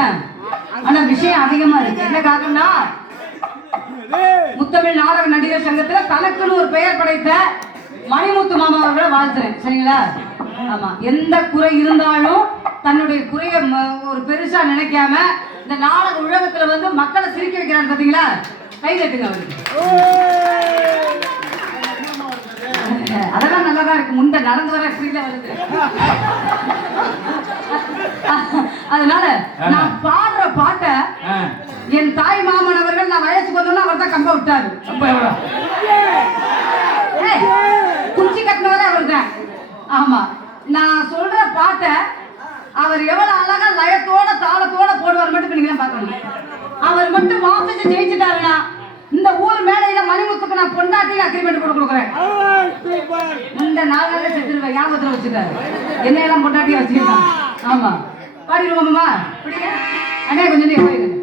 பாடுவேன். ஆனா விஷயம் அதிகமா இருக்கு. என்ன காரணம்னா முத்தமிழ் நாடக நடிகர் சங்கத்துல தனக்குன்னு ஒரு பெயர் படைத்த மணிமுத்து மாமா அவர்களை வாழ்த்துறேன். சரிங்களா? ஆமா, எந்த குறை இருந்தாலும் தன்னுடைய குறைய ஒரு பெருசா நினைக்காம இந்த நாடக உலகத்துல வந்து மக்களை சிரிக்க வைக்கிறாரு. பாத்தீங்களா? கை தட்டுங்க அவருக்கு. அதெல்லாம் நல்லாதான் இருக்கு. முண்டை நடந்து வர ஸ்ரீல வருது. அதனால நான் பாடுற பாட்டை என் தாய் மாமன் அவர்கள் நான் வயசுக்கு வந்தோம்னா அவர் தான் கம்ப விட்டாரு. குச்சி கட்டினவரே அவர் தான். ஆமா, நான் சொல்ற பாட்டை அவர் எவ்வளவு அழகா லயத்தோட தாளத்தோட போடுவார் மட்டும் நீங்க பார்க்கணும். அவர் மட்டும் வாசிச்சு ஜெயிச்சுட்டாருன்னா இந்த ஊர் மேடையில மணிமுத்துக்கு நான் பொண்டாட்டி அக்ரிமெண்ட் போட்டு கொடுக்குறேன். இந்த நாளாக செத்துருவேன். ஞாபகத்துல வச்சுக்காரு. என்னையெல்லாம் பொண்டாட்டியா வச்சுக்கலாம். ஆமா, பாடிடுவோம்மா. அண்ணே கொஞ்சம் போயிடுங்க.